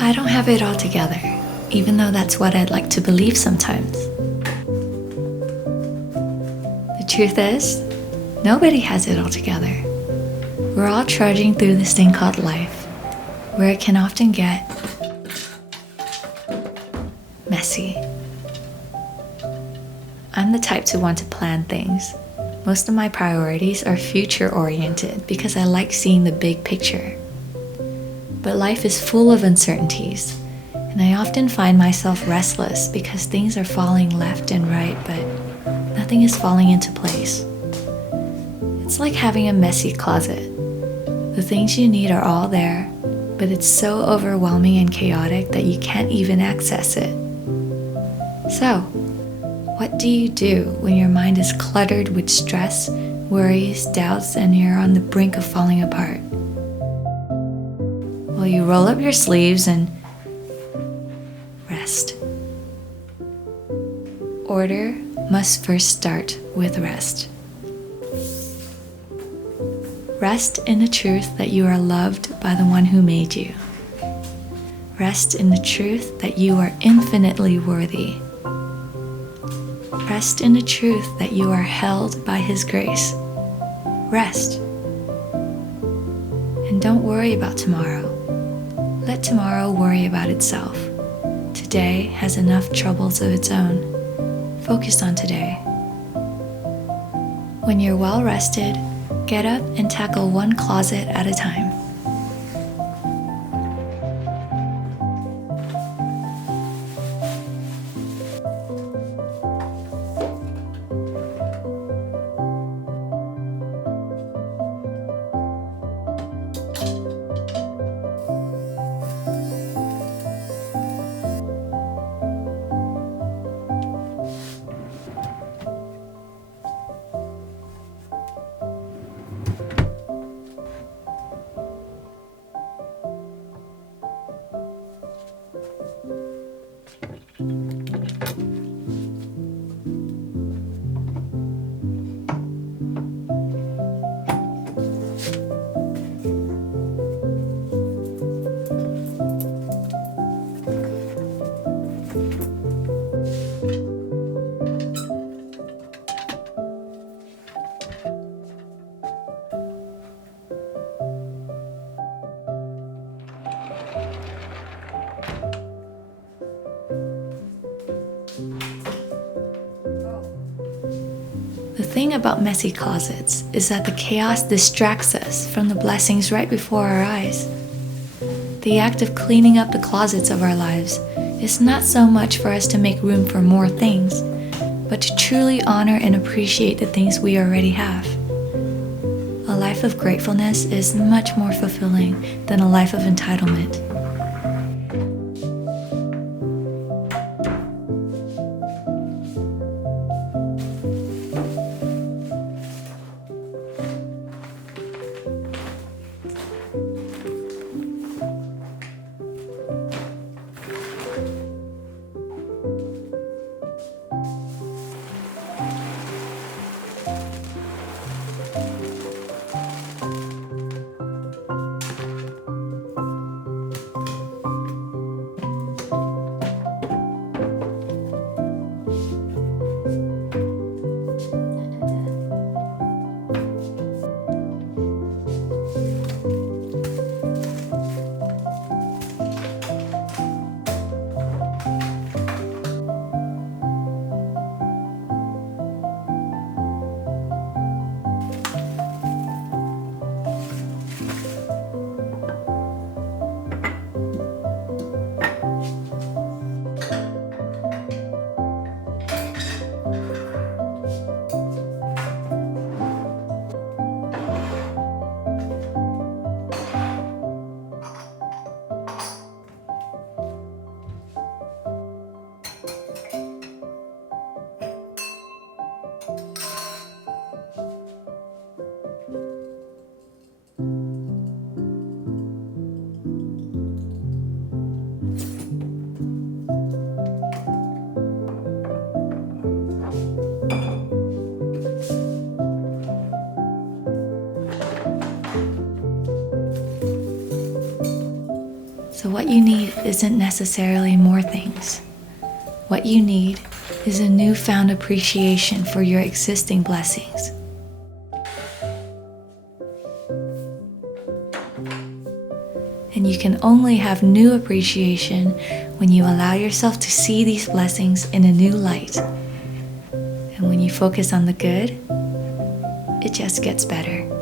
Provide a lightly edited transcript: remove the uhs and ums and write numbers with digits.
I don't have it all together, even though that's what I'd like to believe sometimes. The truth is, nobody has it all together. We're all trudging through this thing called life, where it can often get messy. I'm the type to want to plan things. Most of my priorities are future-oriented because I like seeing the big picture. But life is full of uncertainties, and I often find myself restless because things are falling left and right, but nothing is falling into place. It's like having a messy closet. The things you need are all there, but it's so overwhelming and chaotic that you can't even access it. So, what do you do when your mind is cluttered with stress, worries, doubts, and you're on the brink of falling apart? Well, you roll up your sleeves and rest. Order must first start with rest. Rest in the truth that you are loved by the one who made you. Rest in the truth that you are infinitely worthy. Rest in the truth that you are held by His grace. Rest. And don't worry about tomorrow. Let tomorrow worry about itself. Today has enough troubles of its own. Focus on today. When you're well rested, get up and tackle one closet at a time. The thing about messy closets is that the chaos distracts us from the blessings right before our eyes. The act of cleaning up the closets of our lives is not so much for us to make room for more things, but to truly honor and appreciate the things we already have. A life of gratefulness is much more fulfilling than a life of entitlement. So what you need isn't necessarily more things. What you need is a newfound appreciation for your existing blessings. And you can only have new appreciation when you allow yourself to see these blessings in a new light. And when you focus on the good, it just gets better.